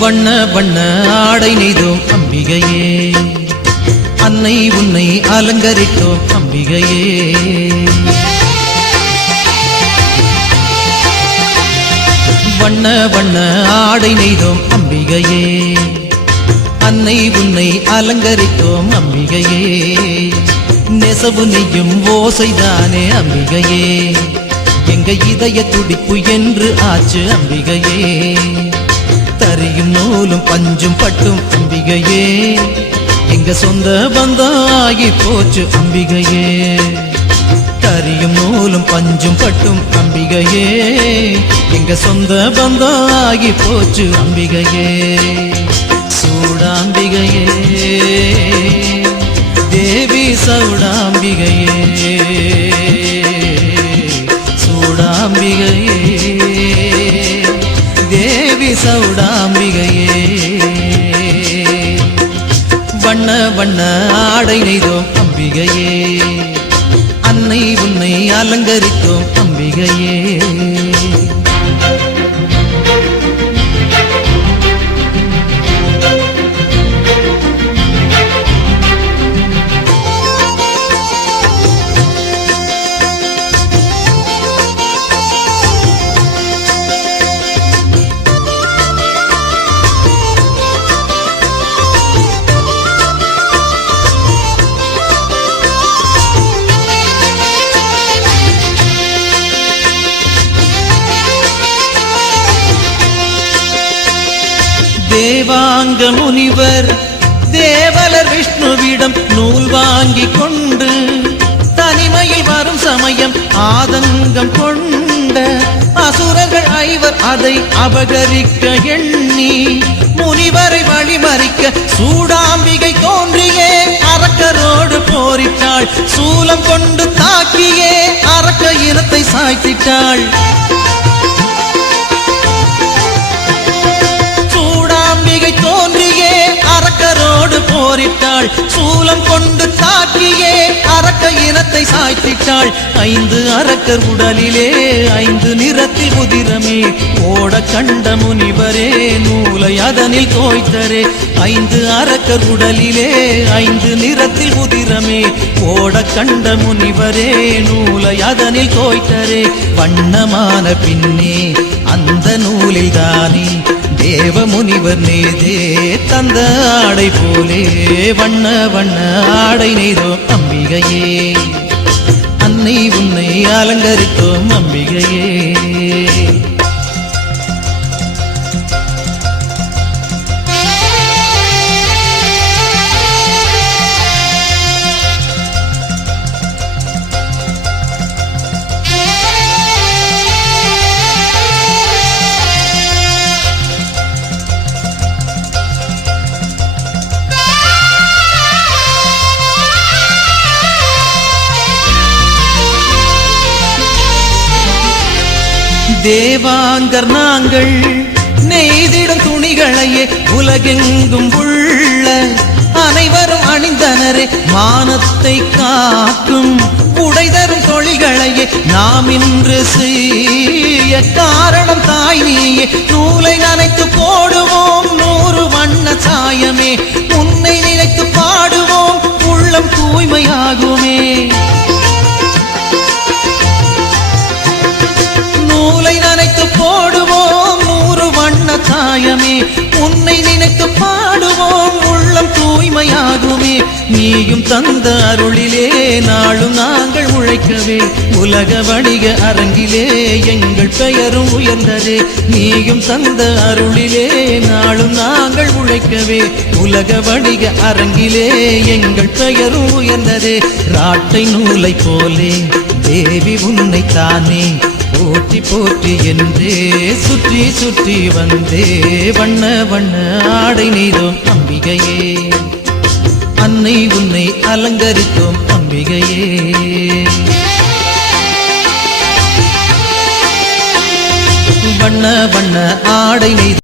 வண்ண வண்ண ஆடை நெய்தோம் அம்பிகையே. அன்னை உன்னை அலங்கரித்தோம் அம்பிகையே. வண்ண வண்ண ஆடை நெய்தோம் அம்பிகையே. அன்னை உன்னை அலங்கரித்தோம் அம்பிகையே. நெசவு நெய்யும் ஓசைதானே அம்பிகையே. எங்க இதய துடிப்பு என்று ஆச்சு அம்பிகையே. தரியும் நூலும் பஞ்சும் பட்டும் அம்பிகையே. எங்க சொந்த பந்தாகி போச்சு அம்பிகையே. தரியும் நூலும் பஞ்சும் பட்டும் அம்பிகையே. எங்க சொந்த பந்தாகி போச்சு அம்பிகையே. சூடாம்பிகையே. தேவி சவுடாம்பிகையே தேவி சௌடாம்பிகையே வண்ண வண்ண ஆடை நெய்தோம் அம்பிகையே. அன்னை உன்னை அலங்கரித்தோம் அம்பிகையே. தேவாங்க முனிவர் தேவலர் விஷ்ணுவிடம் நூல் வாங்கி கொண்டு தனிமையில் வரும் சமயம் ஆதங்கம் கொண்ட அசுரர்கள் ஐவர் அதை அபகரிக்க எண்ணி முனிவரை வழிமறிக்க சூடாம்பிகை தோன்றியே அரக்கரோடு போரிட்டாள் சூலம் கொண்டு தாக்கியே அரக்க இனத்தை சாய்த்திட்டாள். சாய்த்திட்டாள் சூலம் கொண்டு தாக்கியே அரக்க இனத்தை சாய்த்திட்டாள். ஐந்து அரக்கர் உடலிலே ஐந்து நிறத்தில் உதிரமே. ஓட கண்ட முனிவரே நூலை அதனில் தோய்த்தரே. ஐந்து அரக்கர் உடலிலே ஐந்து நிறத்தில் உதிரமே. ஓட கண்ட முனிவரே நூலை அதனில் தோய்த்தரே. வண்ணமான பின்னே அந்த நூலில் தானே தேவ முனிவர் நீதே தந்த ஆடை போலே வண்ண வண்ண ஆடை நெய்தோம் அம்பிகையே. அன்னை உன்னை அலங்கரித்தோம் அம்பிகையே. தேவாங்கர் நாங்கள் நெய்திடும் துணிகளையே உலகெங்கும் உள்ள அனைவரும் அணிந்தனரே மானத்தை காக்கும் உடை தரும் தொழில்களையே நாம் இன்று செய்ய காரணம் தாய் நீயே நூலை நனைத்து போடுவோம் நூறு சாயமே உன்னை நினைத்து பாடுவோம் உள்ளம் தூய்மையாகுமே. நீயும் தந்த அருளிலே நாளும் நாங்கள் உழைக்கவே. உலக வணிக அரங்கிலே எங்கள் பெயரும் உயர்ந்ததே. நீயும் தந்த அருளிலே நாளும் நாங்கள் உழைக்கவே. உலக வணிக அரங்கிலே எங்கள் பெயரும் உயர்ந்ததே. ராட்டை நூலை போலே தேவி உன்னை தானே போற்றி போற்றி என்றே சுற்றி சுற்றி வந்தே வண்ண வண்ண ஆடை நெய்தோம் அம்பிகையே. அன்னை உன்னை அலங்கரித்தோம் அம்பிகையே. வண்ண வண்ண ஆடை நெய்தோம்